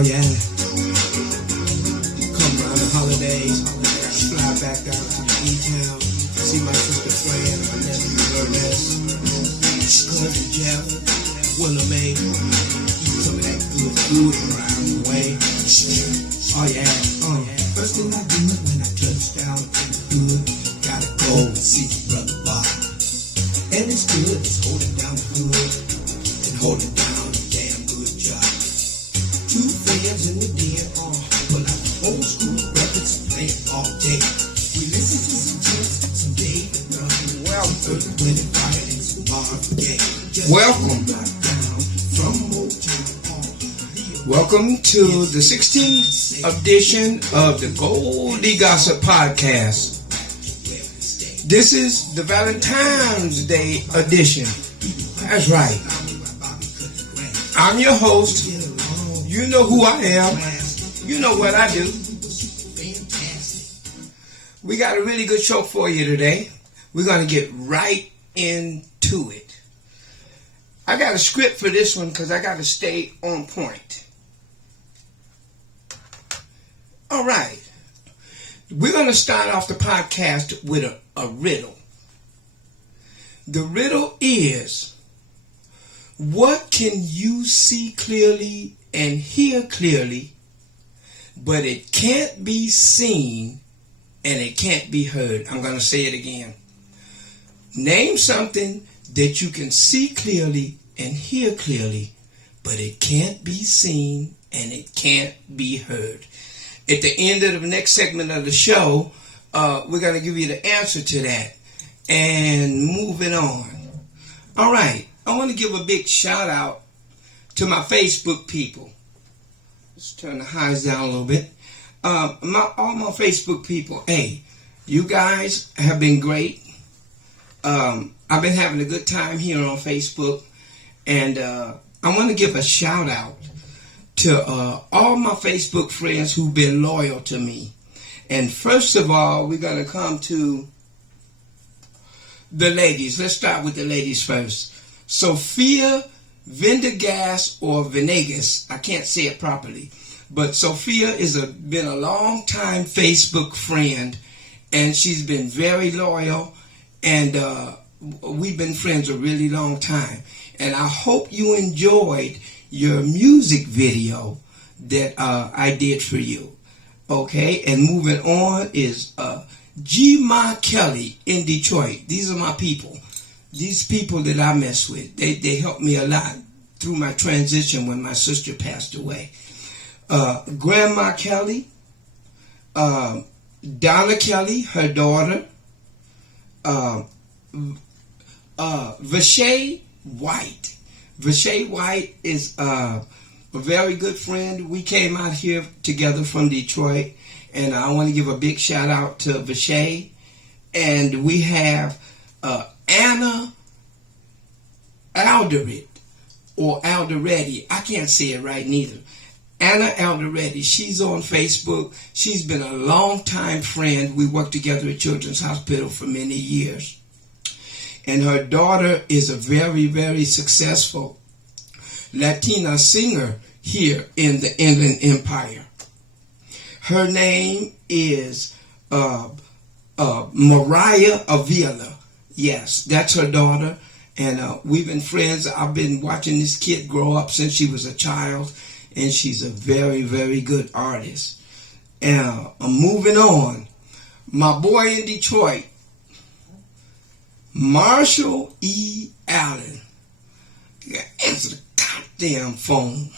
Oh yeah. Come around the holidays, fly back down to the E-town, see my sister Fran, my nephew Ernest, cousin Jeff, Willa Mae, eat some of that good food and ride away. Oh yeah, oh yeah. First thing I do when I touch down in the hood, gotta go and see your brother Bob. And it's good, it's holding down the hood and holding down a damn good job. Two friends in the den, pull out the old school records and play it all day. We listen to some Chips, some Dave and Ryan, some early winning fire and some Marvin Gaye. Welcome. Welcome to the 16th edition of the Goldie Gossip podcast. This is the Valentine's Day edition. That's right. I'm your host. You know who I am. You know what I do. We got a really good show for you today. We're going to get right into it. I got a script for this one because I got to stay on point. All right. We're going to start off the podcast with a riddle. The riddle is, what can you see clearly and hear clearly, but it can't be seen and it can't be heard? I'm going to say it again. Name something that you can see clearly and hear clearly, but it can't be seen and it can't be heard. At the end of the next segment of the show, we're going to give you the answer to that. And moving on. All right. I want to give a big shout out to my Facebook people. Let's turn the highs down a little bit. All my Facebook people. Hey, you guys have been great. I've been having a good time here on Facebook. And I want to give a shout out to all my Facebook friends who've been loyal to me. And first of all, we're going to come to the ladies. Let's start with the ladies first. Sophia Vendegas or Venegas. I can't say it properly. But Sophia is been a long time Facebook friend. And she's been very loyal. And we've been friends a really long time. And I hope you enjoyed your music video that I did for you. Okay, and moving on is G. Ma Kelly in Detroit. These are my people. These people that I mess with. They helped me a lot through my transition when my sister passed away. Grandma Kelly, Donna Kelly, her daughter, Vashay White. Vashay White is a very good friend. We came out here together from Detroit, and I want to give a big shout out to Vashay. And we have Anna Alderette, or Alderetti. I can't say it right neither. Anna Alderetti. She's on Facebook. She's been a long-time friend. We worked together at Children's Hospital for many years. And her daughter is a very, very successful Latina singer here in the Inland Empire. Her name is Mariah Avila. Yes, that's her daughter. And we've been friends. I've been watching this kid grow up since she was a child. And she's a very, very good artist. And moving on. My boy in Detroit, Marshall E. Allen. Answer the goddamn phone.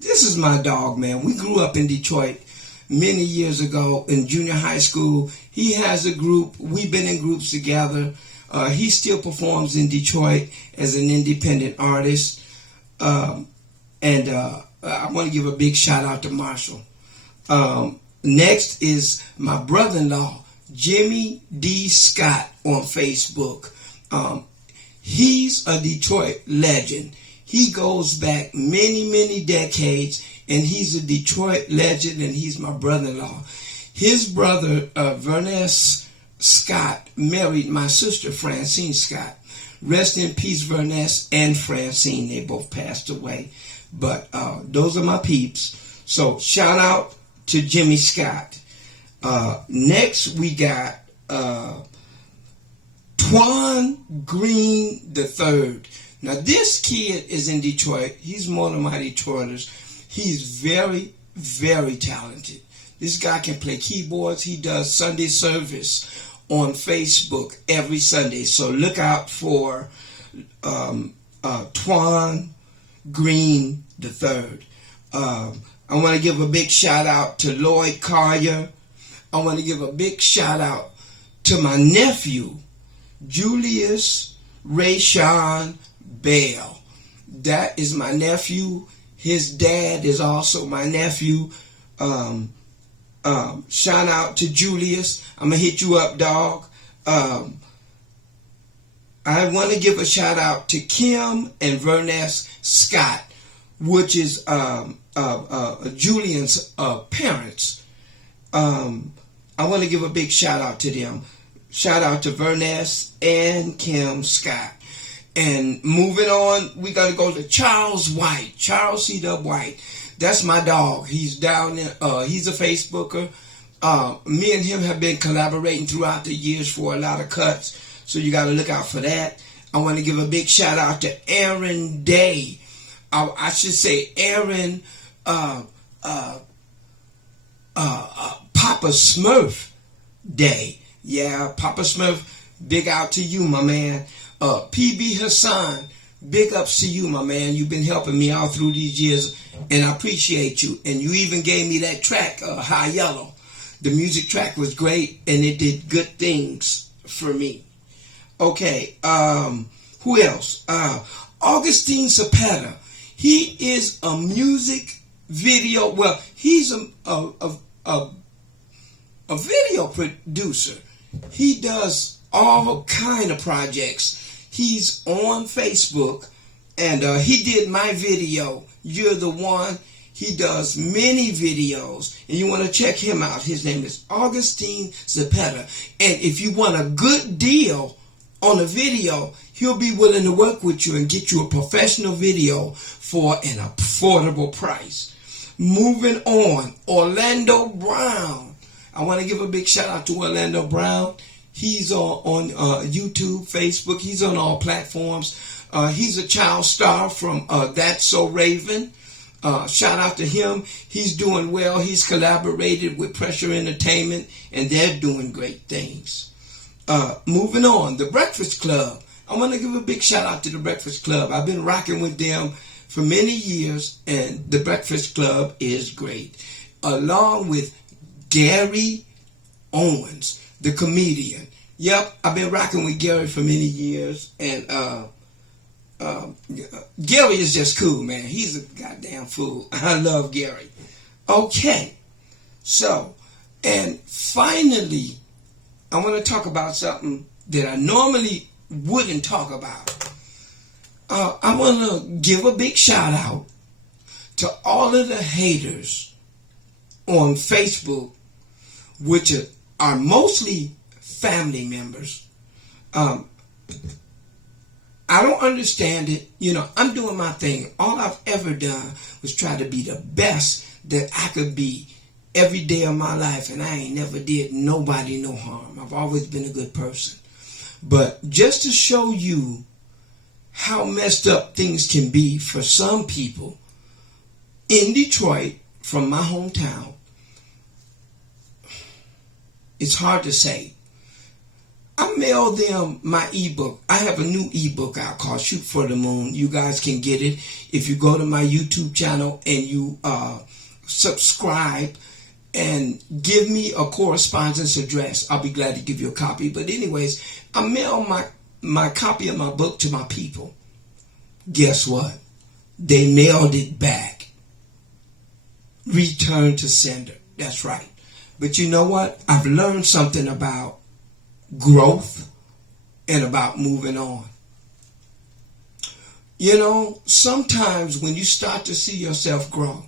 This is my dog, man. We grew up in Detroit many years ago in junior high school. He has a group. We've been in groups together. He still performs in Detroit as an independent artist. I want to give a big shout out to Marshall. Next is my brother-in-law, Jimmy D. Scott, on Facebook. He's a Detroit legend. He goes back many, many decades, and he's a Detroit legend, and he's my brother-in-law. His brother, Verness Scott, married my sister, Francine Scott. Rest in peace, Verness and Francine. They both passed away. But those are my peeps. So shout out to Jimmy Scott. Next we got Twan Green III. Now this kid is in Detroit. He's one of my Detroiters. He's very, very talented. This guy can play keyboards. He does Sunday service on Facebook every Sunday. So look out for Twan Green III. I want to give a big shout out to Lloyd Collier. I want to give a big shout out to my nephew, Julius Rayshawn Bell. That is my nephew. His dad is also my nephew. Shout out to Julius. I'm going to hit you up, dog. I want to give a shout out to Kim and Verness Scott, which is Julian's parents. I want to give a big shout out to them. Shout out to Verness and Kim Scott. And moving on, we got to go to Charles White. Charles C. W. White. That's my dog. He's down there. He's a Facebooker. Me and him have been collaborating throughout the years for a lot of cuts. So you got to look out for that. I want to give a big shout out to Aaron Day. I should say Aaron Papa Smurf Day. Yeah, Papa Smurf, big out to you, my man. PB Hassan, big ups to you, my man. You've been helping me all through these years, and I appreciate you. And you even gave me that track, High Yellow. The music track was great, and it did good things for me. Okay, who else? Augustine Cepeda. He is a music video. Well, he's a video producer. He does all kind of projects. He's on Facebook, and he did my video, You're the One. He does many videos, and you want to check him out. His name is Augustine Cepeda. And if you want a good deal on a video, he'll be willing to work with you and get you a professional video for an affordable price. Moving on, Orlando Brown. I want to give a big shout out to Orlando Brown. He's on YouTube, Facebook. He's on all platforms. He's a child star from That's So Raven. Shout out to him. He's doing well. He's collaborated with Pressure Entertainment, and they're doing great things. Moving on, The Breakfast Club. I want to give a big shout out to The Breakfast Club. I've been rocking with them for many years, and The Breakfast Club is great. Along with Gary Owens, the comedian. Yep, I've been rocking with Gary for many years, and Gary is just cool, man. He's a goddamn fool. I love Gary. Okay, so, and finally, I want to talk about something that I normally wouldn't talk about. I want to give a big shout out to all of the haters on Facebook, which are mostly family members. I don't understand it. You know, I'm doing my thing. All I've ever done was try to be the best that I could be every day of my life, and I ain't never did nobody no harm. I've always been a good person. But just to show you how messed up things can be for some people in Detroit, from my hometown, it's hard to say. I mailed them my ebook. I have a new ebook out called Shoot for the Moon. You guys can get it if you go to my YouTube channel and you subscribe and give me a correspondence address. I'll be glad to give you a copy. But anyways, I mailed my copy of my book to my people. Guess what? They mailed it back. Return to sender. That's right. But you know what? I've learned something about growth and about moving on. You know, sometimes when you start to see yourself grow,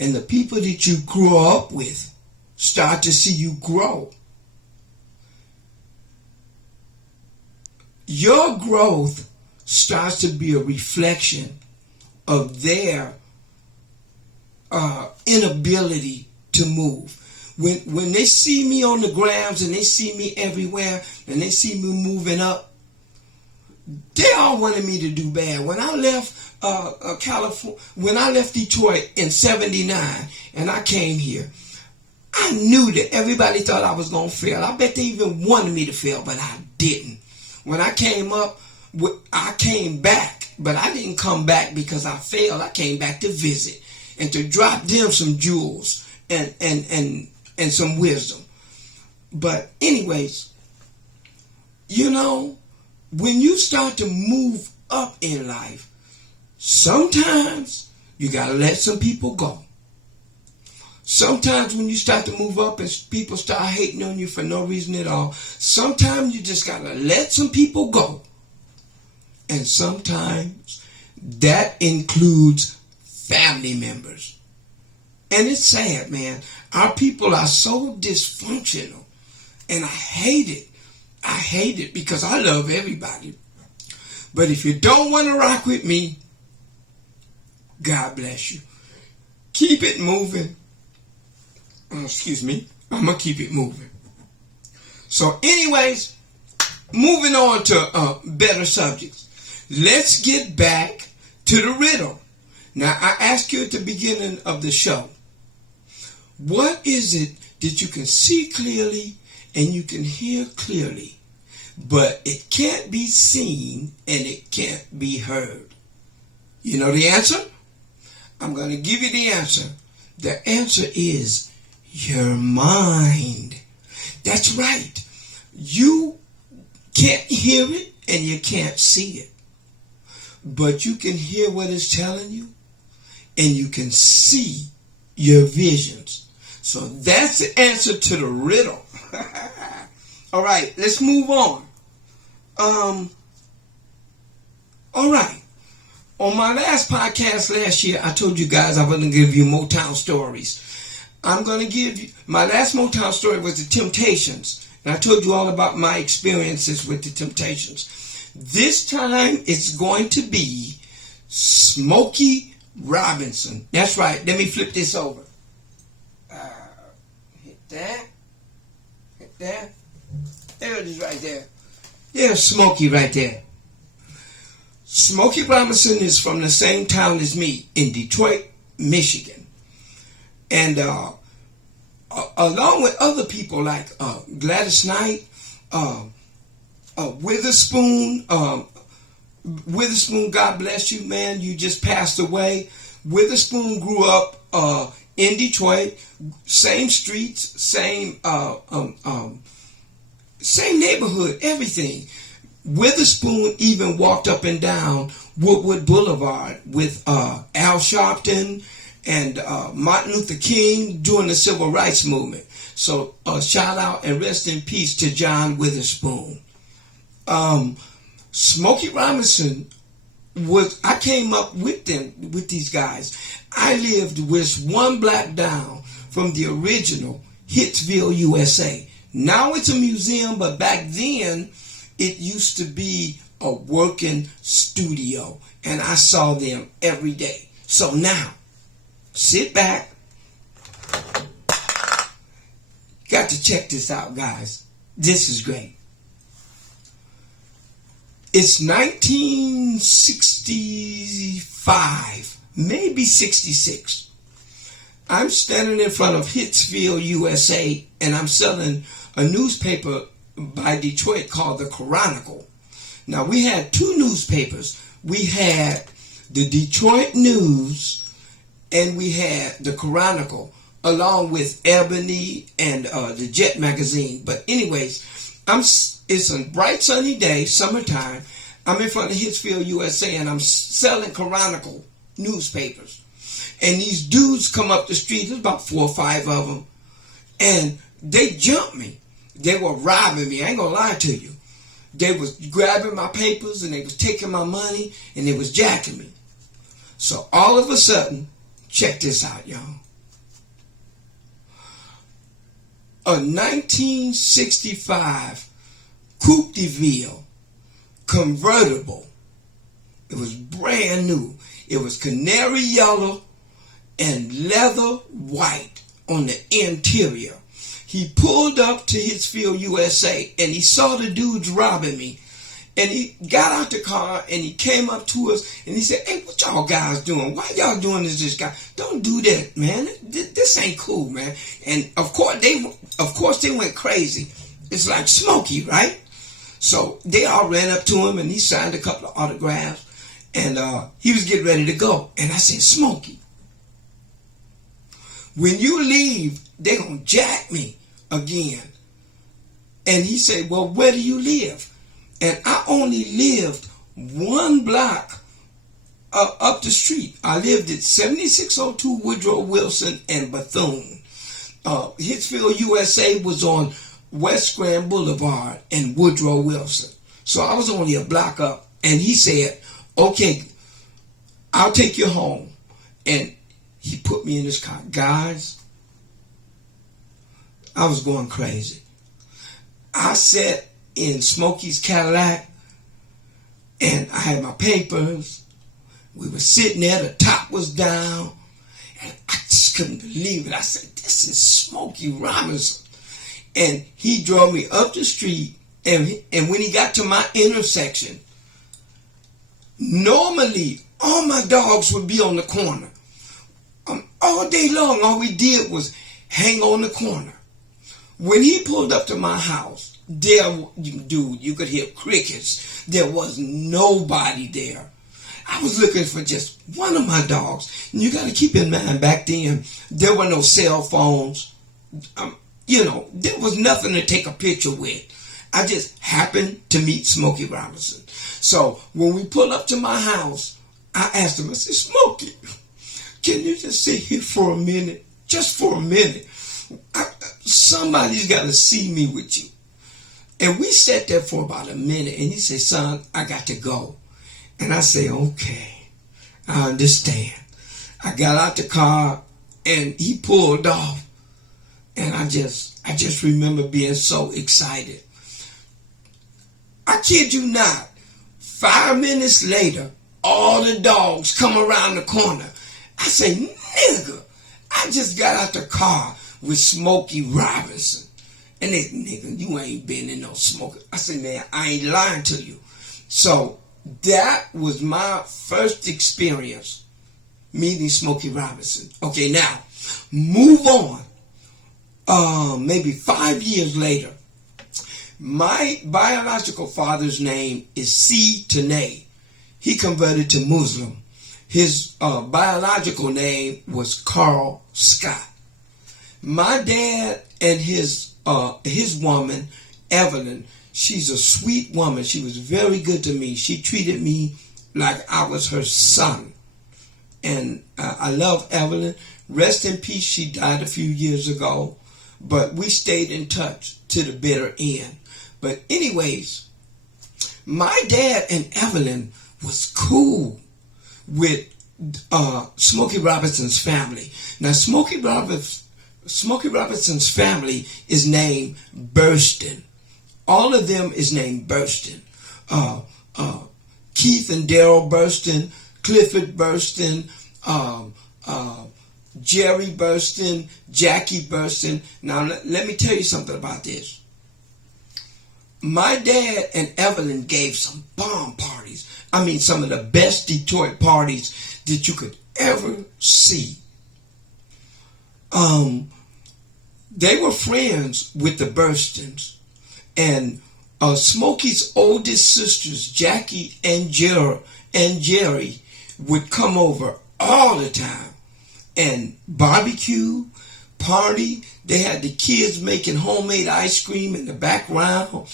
and the people that you grew up with start to see you grow, your growth starts to be a reflection of their inability to move. When they see me on the grams and they see me everywhere and they see me moving up, they all wanted me to do bad. When I left California, when I left Detroit in '79 and I came here, I knew that everybody thought I was going to fail. I bet they even wanted me to fail, but I didn't. When I came up, I came back, but I didn't come back because I failed. I came back to visit and to drop them some jewels and some wisdom. But anyways, you know, when you start to move up in life, sometimes you got to let some people go. Sometimes when you start to move up and people start hating on you for no reason at all, sometimes you just got to let some people go. And sometimes that includes family members. And it's sad, man. Our people are so dysfunctional. And I hate it. I hate it because I love everybody. But if you don't want to rock with me, God bless you. Keep it moving. Excuse me. I'm going to keep it moving. So anyways, moving on to better subjects. Let's get back to the riddle. Now, I asked you at the beginning of the show, what is it that you can see clearly and you can hear clearly, but it can't be seen and it can't be heard? You know the answer? I'm going to give you the answer. The answer is your mind. That's right. You can't hear it and you can't see it. But you can hear what it's telling you and you can see your visions. So that's the answer to the riddle. All right, let's move on. All right. On my last podcast last year, I told you guys I'm going to give you Motown stories. I'm going to give you, my last Motown story was the Temptations. And I told you all about my experiences with the Temptations. This time it's going to be Smokey Robinson. That's right. Let me flip this over. Hit that. Hit that. There it is right there. There's Smokey right there. Smokey Robinson is from the same town as me in Detroit, Michigan. And along with other people like Gladys Knight, Witherspoon, God bless you, man. You just passed away. Witherspoon grew up in Detroit, same streets, same neighborhood, everything. Witherspoon even walked up and down Woodward Boulevard with Al Sharpton and Martin Luther King during the Civil Rights Movement. So shout out and rest in peace to John Witherspoon. Smokey Robinson I came up with these guys. I lived with one block down from the original Hitsville, USA. Now it's a museum, but back then it used to be a working studio, and I saw them every day. So now, sit back. Got to check this out, guys. This is great. It's 1965, maybe 66. I'm standing in front of Hitsville, USA, and I'm selling a newspaper by Detroit called the Chronicle. Now, we had two newspapers. We had the Detroit News and we had the Chronicle, along with Ebony and the Jet magazine. But anyways, it's a bright sunny day, summertime. I'm in front of Hitsville, USA, and I'm selling Chronicle newspapers. And these dudes come up the street, there's about 4 or 5 of them, and they jumped me. They were robbing me, I ain't gonna lie to you. They was grabbing my papers, and they was taking my money, and they was jacking me. So all of a sudden, check this out, y'all. A 1965 Coupe de Ville convertible. It was brand new. It was canary yellow, and leather white on the interior. He pulled up to Hitsfield, USA, and he saw the dudes robbing me. And he got out the car and he came up to us and he said, "Hey, what y'all guys doing? Why y'all doing this guy? Don't do that, man. This ain't cool, man." And of course they went crazy. It's like Smokey, right? So they all ran up to him and he signed a couple of autographs and he was getting ready to go. And I said, "Smokey, when you leave, they gonna jack me again." And he said, "Well, where do you live?" And I only lived 1 block up the street. I lived at 7602 Woodrow Wilson and Bethune. Hitsfield, USA was on West Grand Boulevard and Woodrow Wilson. So I was only a block up. And he said, "Okay, I'll take you home." And he put me in his car. Guys, I was going crazy. I sat in Smokey's Cadillac and I had my papers. We were sitting there, the top was down, and I just couldn't believe it. I said, "This is Smokey Robinson." And he drove me up the street, and when he got to my intersection, normally all my dogs would be on the corner. All day long, all we did was hang on the corner. When he pulled up to my house, you could hear crickets. There was nobody there. I was looking for just one of my dogs. And you got to keep in mind, back then, there were no cell phones. There was nothing to take a picture with. I just happened to meet Smokey Robinson. So when we pulled up to my house, I asked him, I said, "Smokey, can you just sit here for a minute? Just for a minute. Somebody's got to see me with you." And we sat there for about a minute, and he said, "Son, I got to go." And I said, "Okay, I understand." I got out the car, and he pulled off, and I just remember being so excited. I kid you not, 5 minutes later, all the dogs come around the corner. I say, "Nigga, I just got out the car with Smokey Robinson." And they, "Nigga, you ain't been in no smoke." I said, "Man, I ain't lying to you." So that was my first experience meeting Smokey Robinson. Okay, now move on. Maybe 5 years later, my biological father's name is C. Tanay. He converted to Muslim. His biological name was Carl Scott. My dad and his woman, Evelyn, she's a sweet woman. She was very good to me. She treated me like I was her son. And I love Evelyn. Rest in peace, she died a few years ago. But we stayed in touch to the bitter end. But anyways, my dad and Evelyn was cool with Smokey Robinson's family. Now, Smokey Robinson's family is named Burston. All of them is named Burston. Keith and Daryl Burston, Clifford Burston, Jerry Burston, Jackie Burston. Now, let me tell you something about this. My dad and Evelyn gave some bomb parties. I mean, some of the best Detroit parties that you could ever see. They were friends with the Burstons. And Smokey's oldest sisters, Jackie and Jerry, would come over all the time and barbecue, party. They had the kids making homemade ice cream in the background.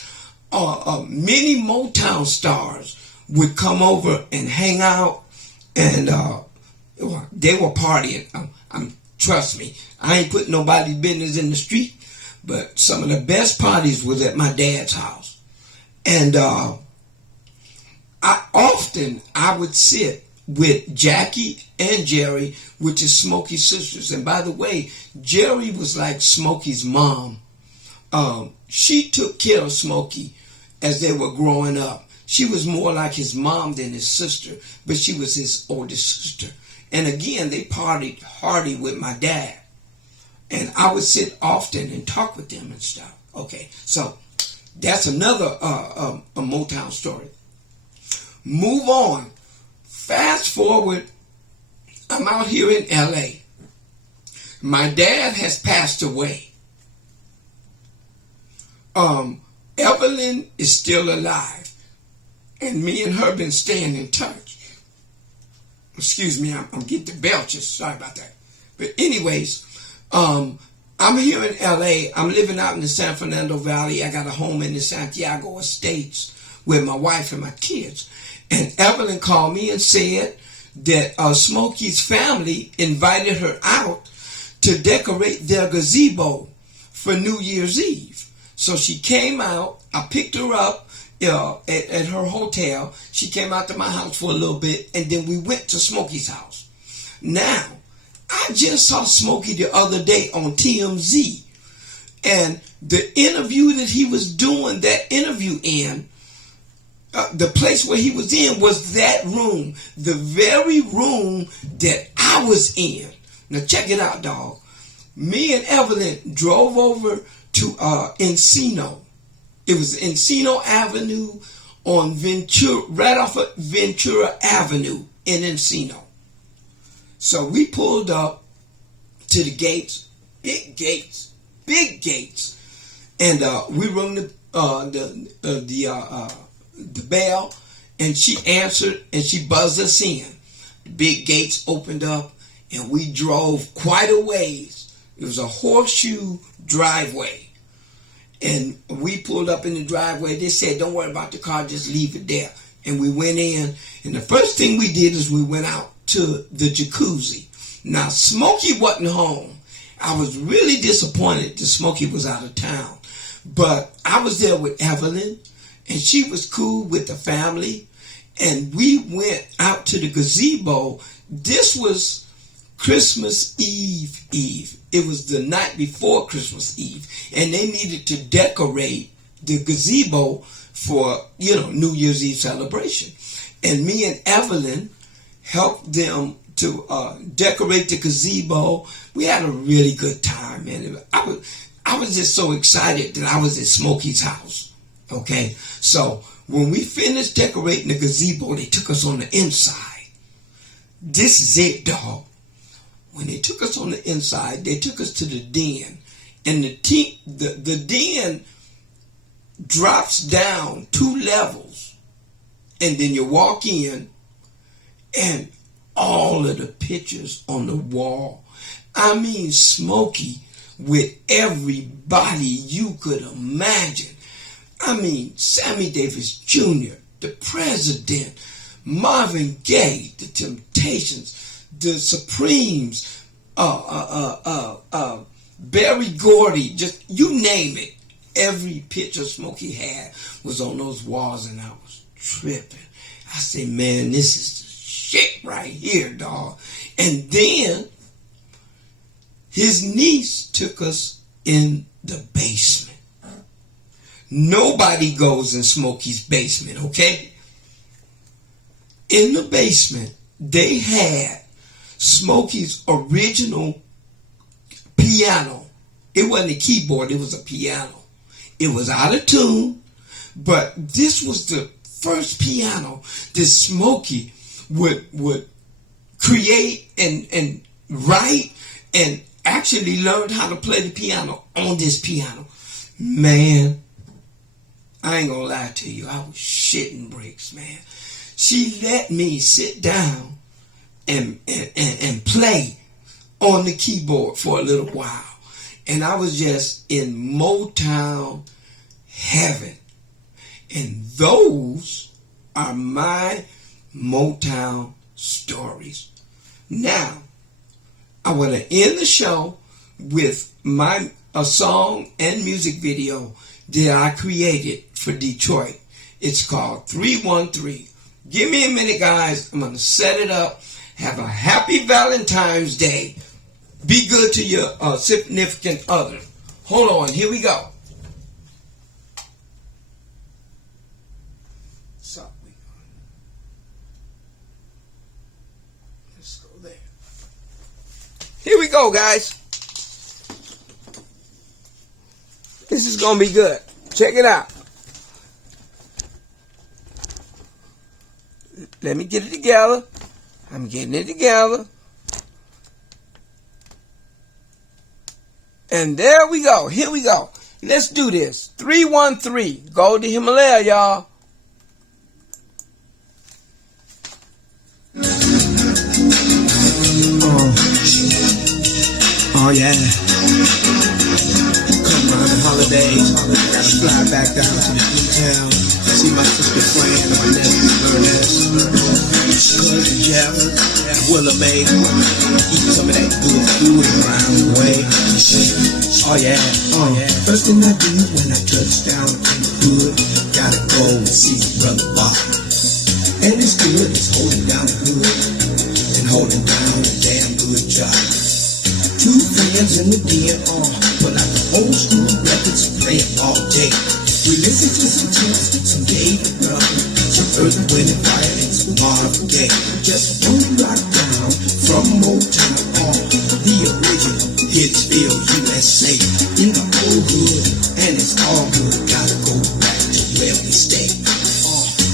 Many Motown stars would come over and hang out, and they were partying. Trust me, I ain't putting nobody's business in the street, but some of the best parties was at my dad's house. And I would sit with Jackie and Jerry, which is Smokey's sisters. And by the way, Jerry was like Smokey's mom. She took care of Smokey as they were growing up. She was more like his mom than his sister, but she was his oldest sister. And again, they partied hardy with my dad. And I would sit often and talk with them and stuff. Okay, so that's another a Motown story. Move on. Fast forward, I'm out here in L.A. My dad has passed away. Evelyn is still alive. And me and her been staying in touch. Excuse me, I'm getting the belches. Sorry about that. But anyways, I'm here in L.A. I'm living out in the San Fernando Valley. I got a home in the Santiago Estates with my wife and my kids. And Evelyn called me and said that Smokey's family invited her out to decorate their gazebo for New Year's Eve. So she came out. I picked her up at her hotel. She came out to my house for a little bit, and then we went to Smokey's house. Now, I just saw Smokey the other day on TMZ, and the interview that he was doing that interview in, the place where he was in was that room, the very room that I was in. Now check it out, dog. Me and Evelyn drove over to Encino. It was Encino Avenue on Ventura, right off of Ventura Avenue in Encino. So we pulled up to the gates, big gates, and we rung the bell, and she answered, and she buzzed us in. The big gates opened up, and we drove quite a ways. It was a horseshoe driveway, and we pulled up in the driveway. They said, "Don't worry about the car, just leave it there." And we went in, and the first thing we did is we went out to the jacuzzi. Now, Smokey wasn't home. I was really disappointed that Smokey was out of town. But I was there with Evelyn, and she was cool with the family. And we went out to the gazebo. This was Christmas Eve. It was the night before Christmas Eve. And they needed to decorate the gazebo for, New Year's Eve celebration. And me and Evelyn helped them to decorate the gazebo. We had a really good time, man. I was just so excited that I was at Smokey's house. Okay, so when we finished decorating the gazebo, they took us on the inside. This is it, dog. When they took us on the inside, they took us to the den, and the den drops down 2 levels, and then you walk in, and all of the pictures on the wall. I mean, Smokey with everybody you could imagine. I mean, Sammy Davis Jr., the President, Marvin Gaye, the Temptations, the Supremes, Berry Gordy, just you name it. Every picture Smokey had was on those walls, and I was tripping. I said, man, this is the shit right here, dog. And then his niece took us in the basement. Nobody goes in Smokey's basement, okay? In the basement, they had Smokey's original piano. It wasn't a keyboard, it was a piano. It was out of tune, but this was the first piano that Smokey would create and write, and actually learned how to play the piano on this piano. Man, I ain't gonna lie to you, I was shitting bricks, man. She let me sit down and play on the keyboard for a little while. And I was just in Motown heaven. And those are my Motown stories. Now, I want to end the show with a song and music video that I created for Detroit. It's called 313. Give me a minute, guys. I'm going to set it up. Have a happy Valentine's Day. Be good to your significant other. Hold on. Here we go. So, let's go there. go, guys. This is going to be good. Check it out. Let me get it together. I'm getting it together. And there we go. Here we go. Let's do this. 313. Goldie Himalaya, y'all. Oh yeah. Come around the holidays, gotta fly back down to the D-town. See my sister Fran and my nephew Ernest, cousin Jared, Willa Mae. Eat some of that good food around the way. Oh yeah. First thing I do when I touch down in the hood, gotta go and see my brother Bob. And it's good, it's holding down the hood and holding down a damn good job. Two friends in the den, pull out the old school records and play them all day. We listen to some tunes, some David Brown, some Earth, Wind and Fire, and some Marvin Gaye. Just one block down from Motown, the original Hitsville, USA. In the old hood, and it's all good. Gotta go back to where we stay.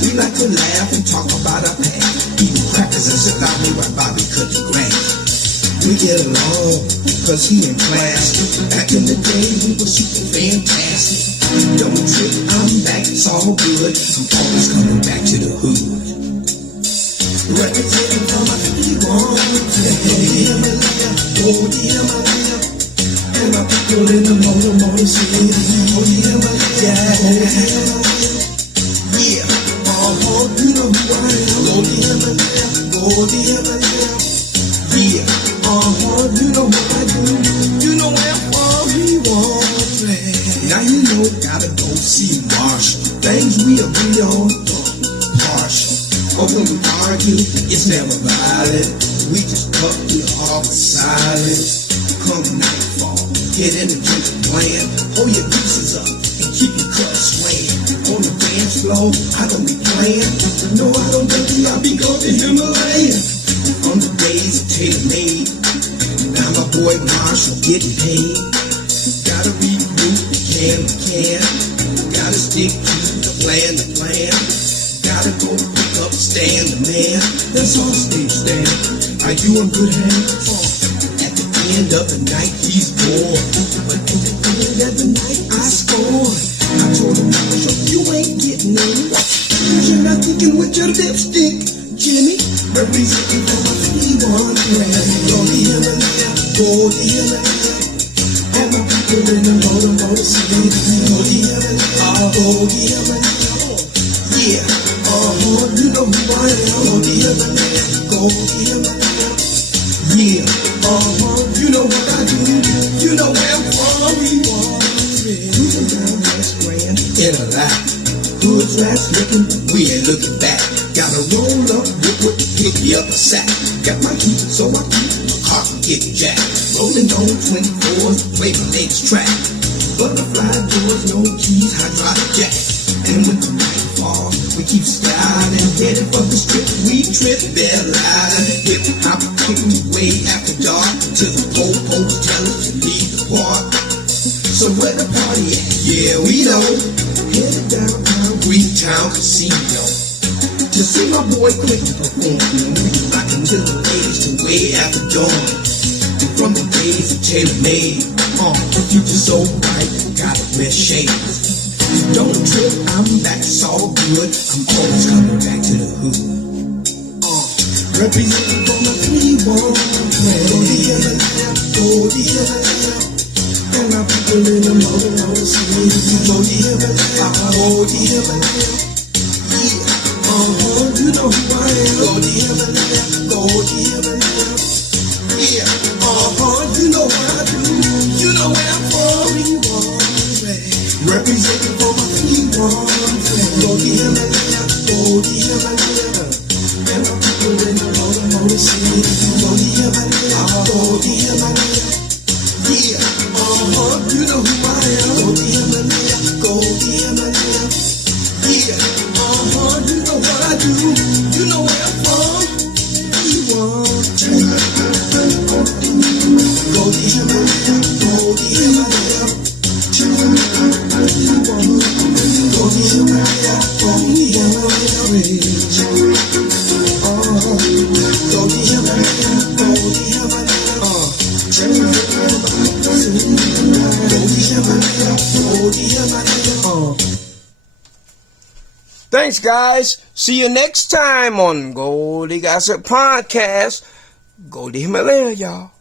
We like to laugh and talk about our past, eating crackers and salami while Bobby cut the grass. We get along, cause he in class. Back in the day, we were super fantastic. Don't trip, I'm back, it's all good. I'm always coming back to the hood. Representing from my people, Goldie Himalaya. And my people in the motor city. Goldie Himalaya, yeah, you know who I am. Goldie Himalaya, Goldie Himalaya. Yeah, you know what I do. You know where I'm from, we want play. Now you know, gotta go see Marshall. Things we agree on, partial. But when we argue, it's never violent. We just cut it off with silence. Come nightfall, get in the drink and plan. Hold your pieces up and keep your cups swaying. On the dance floor, I don't be playing. No, I don't think I'll be going to Himalaya. On the days of tailor-made, now my boy Marshall getting paid. Gotta regroup, can. Gotta stick to the plan. Gotta go pick up Stan the man. That's all stage stand. Are you in good hands? At the end of the night he's bored, but at the end of the night I scored. I told him, Marshall, you ain't getting in. You're not thinking with your lipstick, Jimmy. Representing for my 3-1 grand. Goldie Himalaya, Goldie Himalaya. And my people in the motor city. Goldie Himalaya, Goldie Himalaya. Yeah, you know who I am. Goldie Himalaya, Goldie Himalaya. Yeah, you know what I do. You know where I'm from. We want it. Cruising down West Grand in a lap. Hood's last looking, we ain't looking back. Gotta roll up with hit the upper sack. Got my heat, so I keep my car from getting jacked. Rolling on 24s, play my latest track. Butterfly doors, no keys, hydraulic jack. And when the night falls, we keep sliding. Headed for the strip, we trip, they're riding. Hip hop kicking way after dark till the po-pos tell us to leave the park. So where the party at? Yeah, we know. Headed downtown, Greentown Casino. To see my boy quick to perform. Rockin' till the ladies to way after dawn. And from the days of tailor-made, the future's so bright, gotta wear shades. Don't trip, I'm back, it's all good. I'm always coming back to the hood. Representing for my 3-1 grand. Goldie Himalaya, Goldie Himalaya. And my people in the motor city. Goldie Himalaya, Goldie Himalaya. Yeah, you know who I am. Goldie Himalaya, Goldie Himalaya. Yeah, you know what I do. You know where I'm from. Representing for my 3-1 grand. Goldie Himalaya, Goldie Himalaya. And my people in the motor city. Goldie Himalaya, Goldie Himalaya. Yeah, you know who I am. Goldie Himalaya, Goldie Himalaya. Yeah, you know what I do. You know where I'm from. You want to Thanks, guys. See you next time on Goldie Gossip Podcast. Goldie Himalaya, y'all.